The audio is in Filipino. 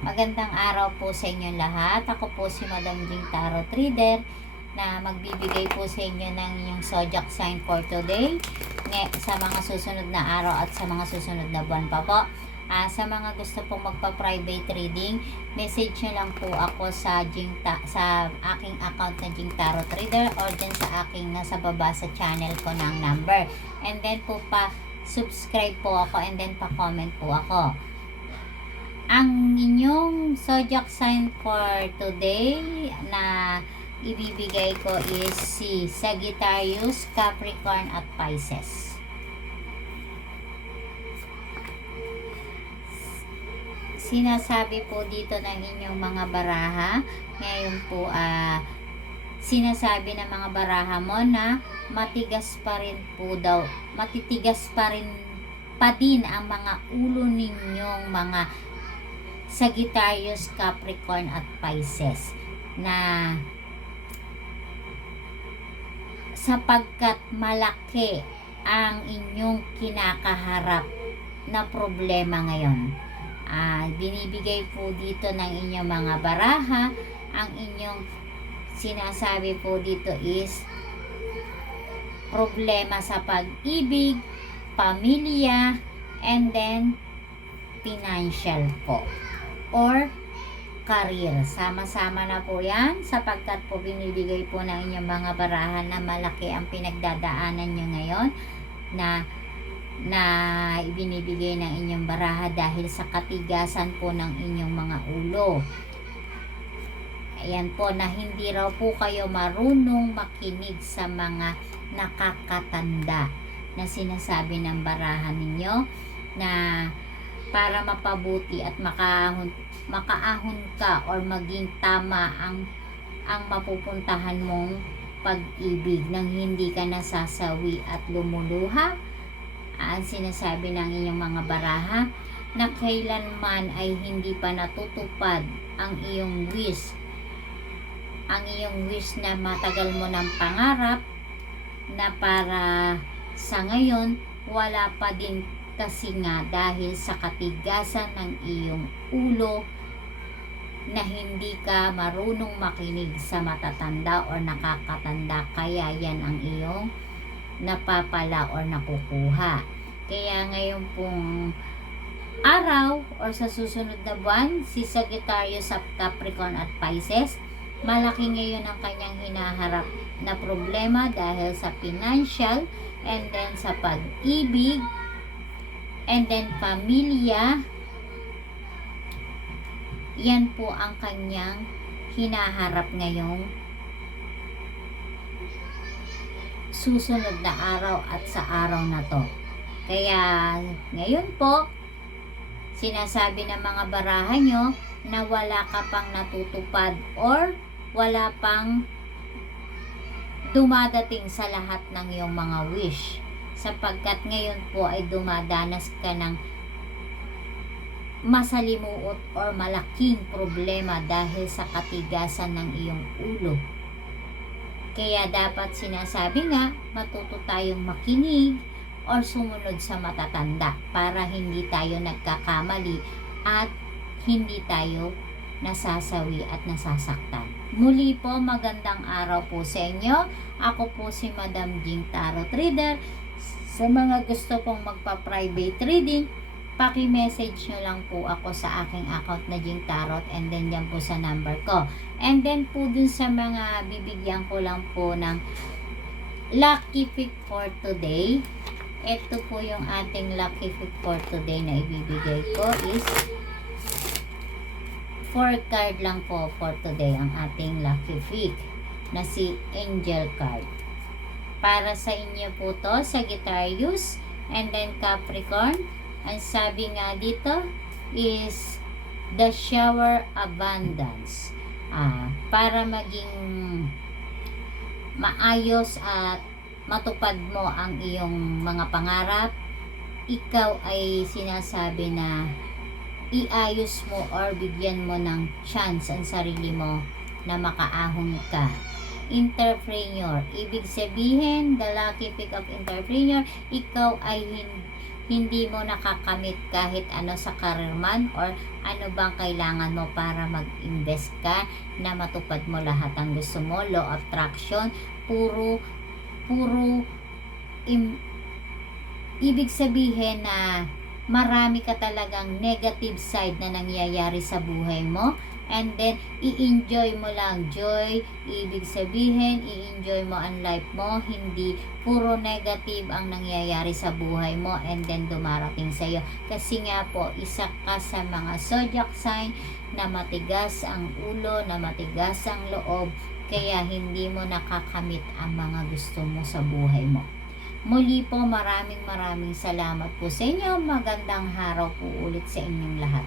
Magandang araw po sa inyo lahat. Ako po si Madam Jing Tarot Reader na magbibigay po sa inyo ng inyong zodiac sign for today sa mga susunod na araw at sa mga susunod na buwan pa po. Sa mga gusto pong magpa-private reading, message nyo lang po ako sa aking account na Jing Tarot Reader or dyan sa aking nasa baba sa channel ko ng number. And then po subscribe po ako and then pa-comment po ako. Ang inyong zodiac sign for today na ibibigay ko is si Sagittarius, Capricorn at Pisces. Sinasabi po dito ng inyong mga baraha, ngayon po sinasabi ng mga baraha mo na matitigas pa din ang mga ulo ninyong mga Sagittarius, Capricorn at Pisces na sapagkat malaki ang inyong kinakaharap na problema ngayon. Binibigay po dito ng inyong mga baraha, ang inyong sinasabi po dito is problema sa pag-ibig, pamilya, and then financial po or career. Sama-sama na po yan sapagkat po binibigay po ng inyong mga barahan na malaki ang pinagdadaanan nyo ngayon na ibinibigay ng inyong baraha dahil sa katigasan po ng inyong mga ulo. Ayan po na hindi raw po kayo marunong makinig sa mga nakakatanda na sinasabi ng barahan ninyo na para mapabuti at makaahon ka or maging tama ang mapupuntahan mong pag-ibig nang hindi ka nasasawi at lumuluha. Sinasabi ng inyong mga baraha na kailanman ay hindi pa natutupad ang iyong wish na matagal mo ng pangarap na para sa ngayon wala pa din kasi nga dahil sa katigasan ng iyong ulo na hindi ka marunong makinig sa matatanda or nakakatanda, kaya yan ang iyong napapala or nakukuha. Kaya ngayon pong araw or sa susunod na buwan, si Sagittarius at Capricorn at Pisces, malaki ngayon ang kanyang hinaharap na problema dahil sa financial and then sa pag-ibig and then pamilya. Yan po ang kanyang hinaharap ngayong susunod na araw at sa araw na to. Kaya ngayon po sinasabi ng mga baraha nyo na wala ka pang natutupad or wala pang dumadating sa lahat ng iyong mga wish, sapagkat ngayon po ay dumadanas ka ng masalimuot or malaking problema dahil sa katigasan ng iyong ulo. Kaya dapat sinasabi nga, matuto tayong makinig or sumunod sa matatanda para hindi tayo nagkakamali at hindi tayo nasasawi at nasasaktan. Muli po, magandang araw po sa inyo. Ako po si Madam Jing Tarot Reader. Sa mga gusto pong magpa-private reading, paki-message nyo lang po ako sa aking account na Jing Tarot and then yan po sa number ko. And then po dun sa mga bibigyan ko lang po ng lucky pick for today. Ito po yung ating lucky pick for today na ibibigay ko is 4 card lang po for today ang ating lucky pick na si Angel card. Para sa inyo po to, Sagittarius and then Capricorn. Ang sabi nga dito is the shower abundance. Para maging maayos at matupad mo ang iyong mga pangarap, ikaw ay sinasabi na iayos mo or bigyan mo ng chance ang sarili mo na makaahon ka. Entrepreneur, ibig sabihin, the lucky pick of entrepreneur, ikaw ay hindi mo nakakamit kahit ano sa career man, or ano bang kailangan mo para mag-invest ka na matupad mo lahat ang gusto mo. Law of attraction, puro ibig sabihin na marami ka talagang negative side na nangyayari sa buhay mo, and then i-enjoy mo lang joy. Ibig sabihin i-enjoy mo ang life mo, hindi puro negative ang nangyayari sa buhay mo and then dumarating sa iyo. Kasi nga po, isa ka sa mga zodiac sign na matigas ang ulo, na matigas ang loob, kaya hindi mo nakakamit ang mga gusto mo sa buhay mo. Muli po, maraming salamat po sa inyo. Magandang araw po ulit sa inyong lahat.